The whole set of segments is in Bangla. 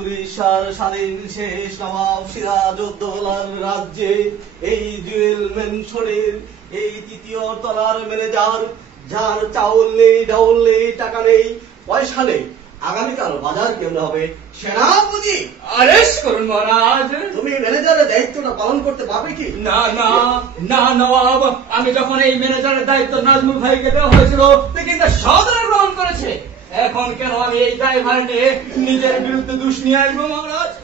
উড়িষ্যার স্বাধীন শেষ নবাব সিরাজউদ্দৌলার রাজ্যে এই জুয়েল ম্যানশনের এই তৃতীয় তলার ম্যানেজার, যার চাউল নেই, ডাউল নেই, টাকা নেই, পয়সা নেই, আগামীকাল বাজার কেমন হবে? সেনাপতি, আদেশ করুন মহারাজ। তুমি ম্যানেজারের দায়িত্বটা পালন করতে পারবে কি? না না না নবাব, আমি যখন এই ম্যানেজারের দায়িত্ব নাজমুল ভাইকে দেওয়া হয়েছিল কিন্তু সদরে গ্রহণ করেছে। এখন কেন আমি এই ড্রাইভার নিয়ে নিজের বিরুদ্ধে দোষ নিয়ে আসবো মহারাজ?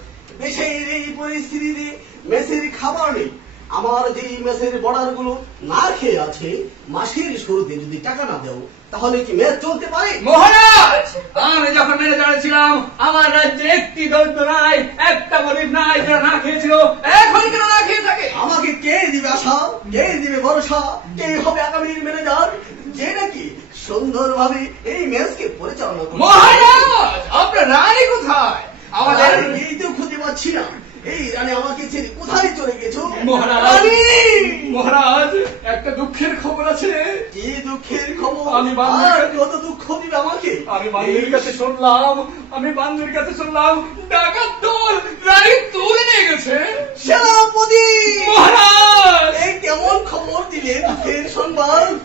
দেশের এই পরিস্থিতিতে মেসের খাবার নেই। আমার যে মেসের বর্ডার গুলো না খেয়ে আছে, মাসের শুরুতে যদি টাকা না দেও তাহলে কি মেস চলতে পারে? মহারাজ, আমি যখন ম্যানেজার ছিলাম আমার রাজ্যে একটি দরিদ্র নাই, একটা গরিব নাই যারা না খেয়েছিল। এখন কেন না খেয়ে থাকে? আমাকে কে দিবে আশা, কে দিবে ভরসা, কে হবে আগামীর ম্যানেজার, যে নাকি সুন্দরভাবে এই মেসকে পরিচালনা করবে? মহারাজ, আপনার রানী কোথায়? আমাদের এই তো খুঁজে পাচ্ছি না। এই রানী আমাকে ছেড়ে কোথায় চলে গেছো? মহারাজ, রানী! মহারাজ, একটা দুঃখের খবর আছে। কি দুঃখের খবর? আমি বান্ধবীর আর কাছে- কত দুঃখ দিবে আমাকে? আমি বান্ধবীর কাছে শুনলাম ডাকাত দল রানী তুলে নিয়ে গেছে। সেনাপতি! মহারাজ, এই কেমন খবর দিলে? দুঃখের সংবাদ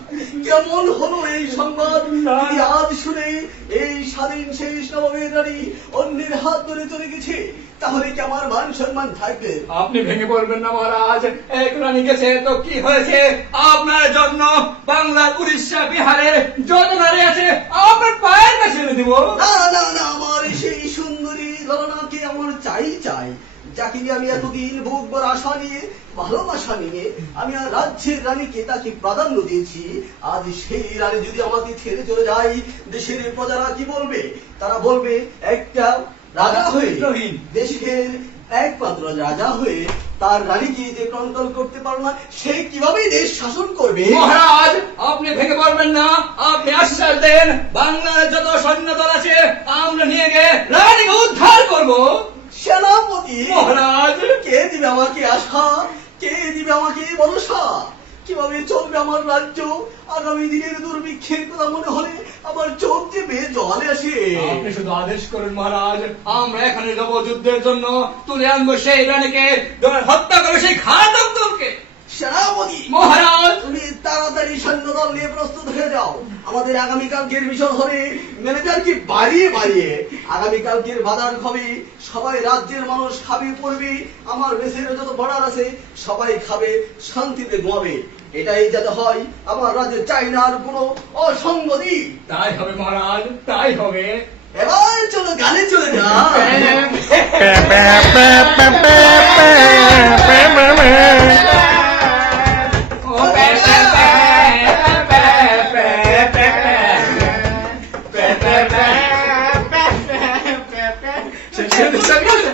কেমন হলো এই সংবাদ? না। যদি আজ শুনে এই স্বাধীন শেষ নবাবের রানী অন্যের হাত ধরে চলে গেছে, তাহলে কি আমার মান সম্মান থাকবে? আপনি ভেঙে পড়বেন না মহারাজ। এক রানী গেছে তো কি হয়েছে? আপনার জন্য বাংলা, উড়িষ্যা, বিহারের যত নারী আছে আপনার পায়ের কাছে এনে দিব। না না না, আমার সেই সুন্দরী ধরনাকে আমার চাই চাই, যাকে নিয়ে আমি এতদিন বুক ভর আশা নিয়ে, ভালোবাসা নিয়ে আমি আর রাজ্যের রানীকে তাকে প্রাধান্য দিয়েছি। আজ সেই রানী যদি আমাকে ছেড়ে চলে যায়, দেশের প্রজারা কি বলবে? তারা বলবে একটা রাজা হয়ে, রহিম। দেশের একমাত্র রাজা হয়ে তার রানীকে যে কন্ট্রোল করতে পারো না, সে কিভাবে দেশ শাসন করবে? মহারাজ, আপনি ভেঙে পড়বেন না। আপনি আশ্বাস দেন বাংলার যত সৈন্য দল আছে আমরা নিয়ে গিয়ে রানীকে উদ্ধার করব। সেনাপতি! মহারাজ, কে দিবে আমাকে আশা, কে দিবে আমাকে ভরসা? কিভাবে চলবে আমার রাজ্য? আগামী দিনের দুর্ভিক্ষের কথা মনে হলে আমার চোখ যে বেয়ে জল আসে। আপনি শুধু আদেশ করুন মহারাজ, আমরা এখানে যাব যুদ্ধের জন্য, তুলে আনবো সেই রানীকে, হত্যা করে সেই ঘাতক দলকে। সেনাপতি! মহারাজ, তুমি তাড়াতাড়ি সৈন্যদল নিয়ে প্রস্তুত হয়ে যাও। আমাদের আগামীকালকের মিশন হবে ম্যানেজারকে বাড়িয়ে বাড়িয়ে আগামীকালকের বাজার হবে, সবাই রাজ্যের মানুষ খাবে পড়বে, আমার মেসের যত বর্ডার আছে সবাই খাবে, শান্তিতে ঘুমাবে। এটাই যাতে হয়, আমার রাজ্যে চাইনার কোনো অসঙ্গতি। তাই হবে মহারাজ, তাই হবে। এবার চলো গানে চলে যা। Sen